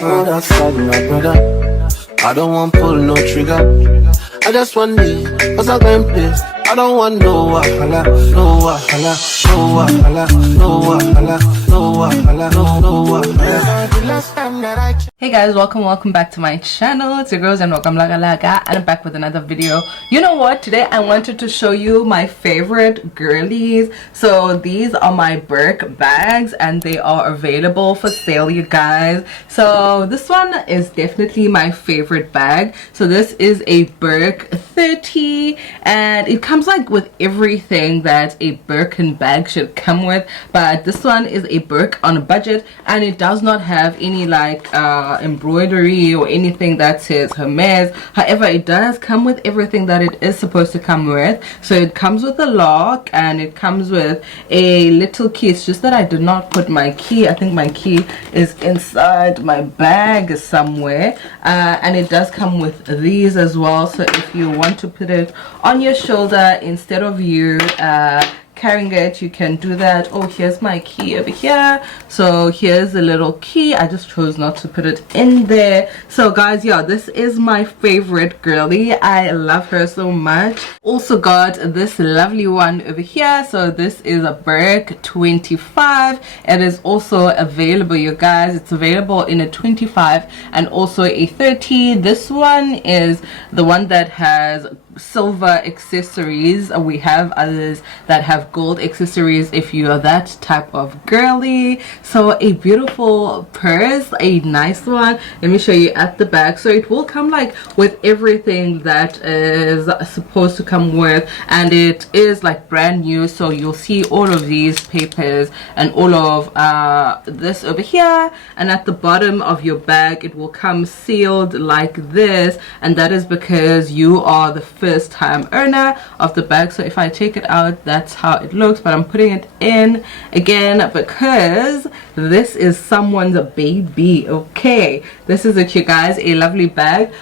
Oh, that's sad, my brother. I don't want pull no trigger. I just want me, cause I'm going place. I don't want no wahala, no wahala, no wahala, no wahala, no wahala, no wahala. The last time that I Hey guys, welcome back to my channel. It's your girls and welcome laga, and I'm back with another video. You know what, today I wanted to show you my favorite girlies. So these are my Burke bags and they are available for sale, you guys. So this one is definitely my favorite bag. So this is a Burke 30 and it comes like with everything that a Birkin bag should come with, but this one is a Burke on a budget and it does not have any like embroidery or anything that says Hermes. However, it does come with everything that it is supposed to come with. So it comes with a lock and it comes with a little key. It's just that I did not put my key. I think my key is inside my bag somewhere, and it does come with these as well. So if you want to put it on your shoulder instead of you carrying it, you can do that. Oh, here's my key over here. So here's the little key. I just chose not to put it in there. So guys, yeah, this is my favorite girly. I love her so much. Also got this lovely one over here. So this is a Burke 25. It is also available, you guys. It's available in a 25 and also a 30. This one is the one that has silver accessories. We have others that have gold accessories if you are that type of girly. So a beautiful purse, a nice one. Let me show you at the back. So it will come like with everything that is supposed to come with, and it is like brand new. So you'll see all of these papers and all of this over here, and at the bottom of your bag it will come sealed like this, and that is because you are the first time earner of the bag. So if I take it out, that's how it looks, but I'm putting it in again because this is someone's baby. Okay, this is it, you guys. A lovely bag.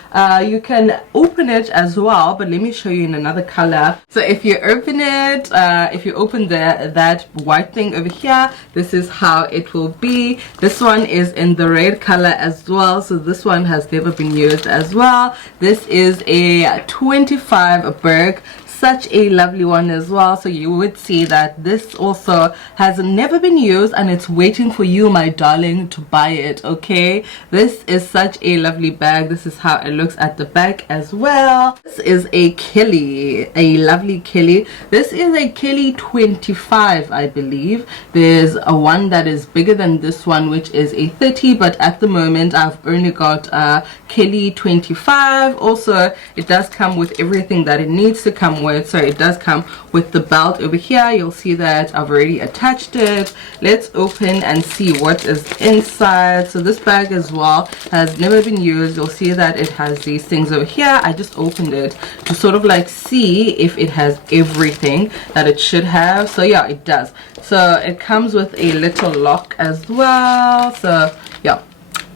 You can open it as well, but let me show you in another color. So if you open it, if you open that white thing over here, this is how it will be. This one is in the red color as well, so this one has never been used as well. This is a 25 Burke, such a lovely one as well. So you would see that this also has never been used and it's waiting for you, my darling, to buy it. Okay, this is such a lovely bag. This is how it looks at the back as well. This is a Kelly, a lovely Kelly. This is a Kelly 25, I believe. There's a one that is bigger than this one, which is a 30, but at the moment I've only got Kelly 25. Also, it does come with everything that it needs to come with. So it does come with the belt over here. You'll see that I've already attached it. Let's open and see what is inside. So this bag as well has never been used. You'll see that it has these things over here. I just opened it to sort of like see if it has everything that it should have. So yeah, it does. So it comes with a little lock as well. So yeah,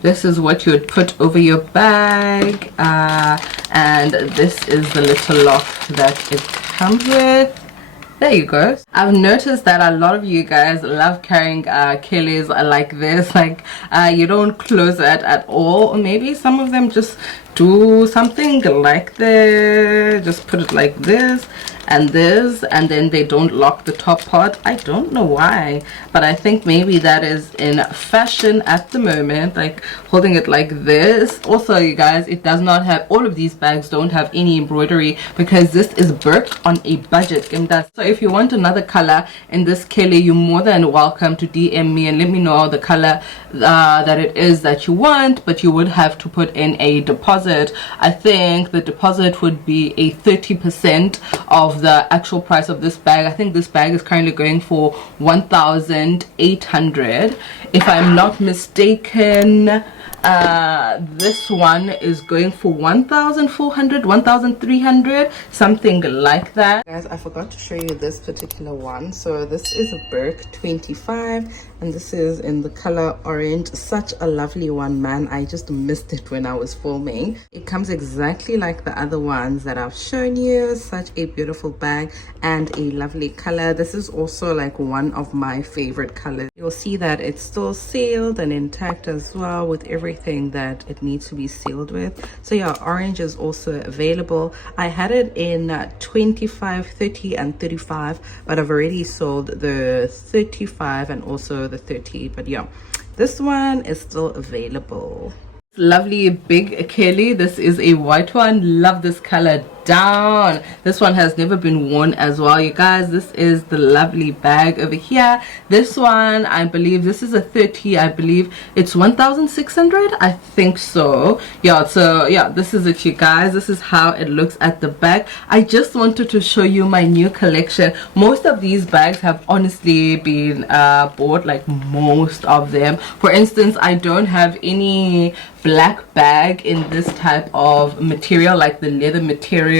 this is what you would put over your bag, and this is the little lock that it comes with. There you go. I've noticed that a lot of you guys love carrying Kellys like this, like you don't close it at all, or maybe some of them just do something like this, just put it like this and this, and then they don't lock the top part. I don't know why, but I think maybe that is in fashion at the moment, like holding it like this. Also, you guys, it does not have, all of these bags don't have any embroidery because this is Burke on a budget. So if you want another color in this Kelly, you're more than welcome to DM me and let me know the color that it is that you want, but you would have to put in a deposit. I think the deposit would be a 30% of the actual price of this bag. I think this bag is currently going for 1,800 if I'm not mistaken. This one is going for 1,400, 1,300, something like that. Guys, I forgot to show you this particular one. So this is a Burke 25 and this is in the color orange. Such a lovely one, man. I just missed it when I was filming. It comes exactly like the other ones that I've shown you. Such a beautiful bag and a lovely color. This is also like one of my favorite colors. You'll see that it's still sealed and intact as well with everything everything that it needs to be sealed with. So yeah, orange is also available. I had it in 25, 30 and 35, but I've already sold the 35 and also the 30. But yeah, this one is still available. Lovely big Kelly. This is a white one. Love this color down. This one has never been worn as well, you guys. This is the lovely bag over here. This one, I believe this is a 30. I believe it's 1,600, I think so. Yeah, so yeah, this is it, you guys. This is how it looks at the back. I just wanted to show you my new collection. Most of these bags have honestly been bought, like most of them. For instance, I don't have any black bag in this type of material, like the leather material.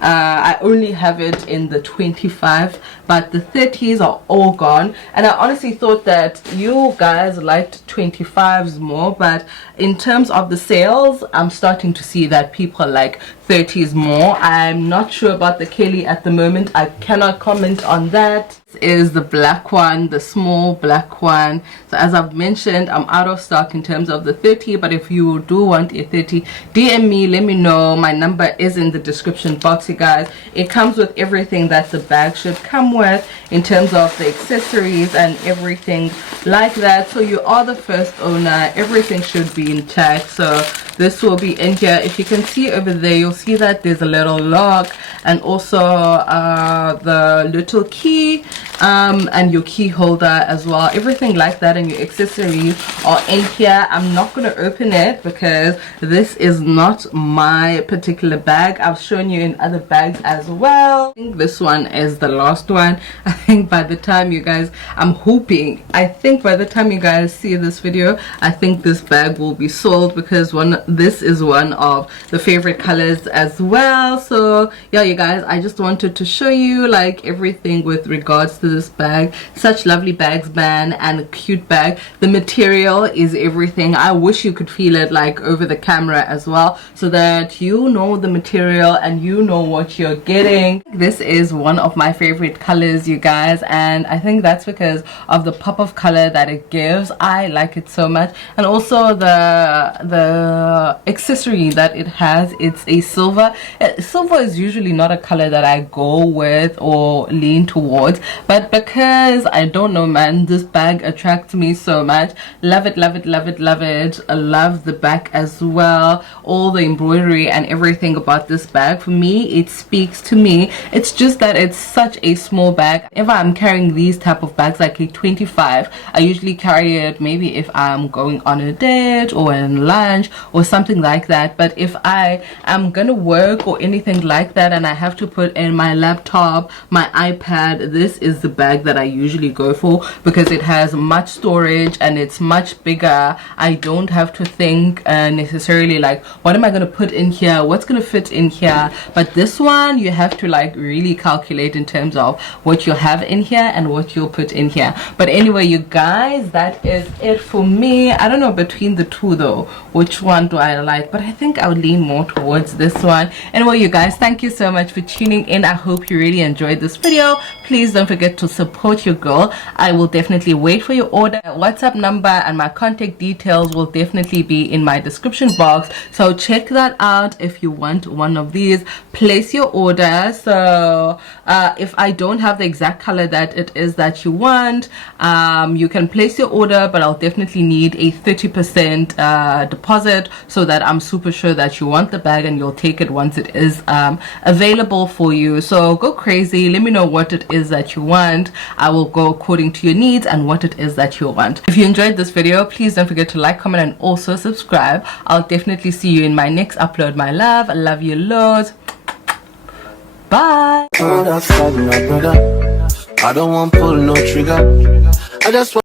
I only have it in the 25, but the 30s are all gone. And I honestly thought that you guys liked 25s more, but in terms of the sales, I'm starting to see that people like 30s more. I'm not sure about the Kelly at the moment. I cannot comment on that. This is the black one, the small black one. So as I've mentioned, I'm out of stock in terms of the 30, but if you do want a 30, DM me, let me know. My number is in the description box, you guys. It comes with everything that the bag should come with in terms of the accessories and everything like that. So you are the first owner. Everything should be intact. So this will be in here. If you can see over there, you'll see that there's a little lock and also the little key and your key holder as well. Everything like that and your accessories are in here. I'm not going to open it because this is not my particular bag. I've shown you in other bags as well. I think this one is the last one. I think by the time you guys, I'm hoping, I think by the time you guys see this video, I think this bag will be sold because this is one of the favorite colors as well. So yeah, you guys, I just wanted to show you like everything with regards to this bag. Such lovely bags, man, and a cute bag. The material is everything. I wish you could feel it like over the camera as well, so that you know the material and you know what you're getting. This is one of my favorite colors, you guys, and I think that's because of the pop of color that it gives. I like it so much. And also the accessory that it has, it's a silver. Silver is usually not a color that I go with or lean towards, but because I don't know, man, this bag attracts me so much. Love it, love it, love it, love it. I love the back as well, all the embroidery and everything about this bag. For me, it speaks to me. It's just that it's such a small bag. If I'm carrying these type of bags, like a 25, I usually carry it maybe if I'm going on a date or in lunch or something like that. But if I am gonna work or anything like that and I have to put in my laptop, my iPad, this is the bag that I usually go for because it has much storage and it's much bigger. I don't have to think necessarily like, what am I going to put in here, what's going to fit in here. But this one, you have to like really calculate in terms of what you have in here and what you'll put in here. But anyway, you guys, that is it for me. I don't know between the two though, which one do I like, but I think I would lean more towards this one. Anyway, you guys, thank you so much for tuning in. I hope you really enjoyed this video. Please don't forget to support your girl. I will definitely wait for your order. WhatsApp number and my contact details will definitely be in my description box, so check that out if you want one of these. Place your order. So if I don't have the exact color that it is that you want, you can place your order, but I'll definitely need a 30% deposit so that I'm super sure that you want the bag and you'll take it once it is available for you. So go crazy, let me know what it is that you want. I will go according to your needs and what it is that you want. If you enjoyed this video, please don't forget to like, comment and also subscribe. I'll definitely see you in my next upload, my love. I love you loads. Bye. I don't want pull no trigger. I just want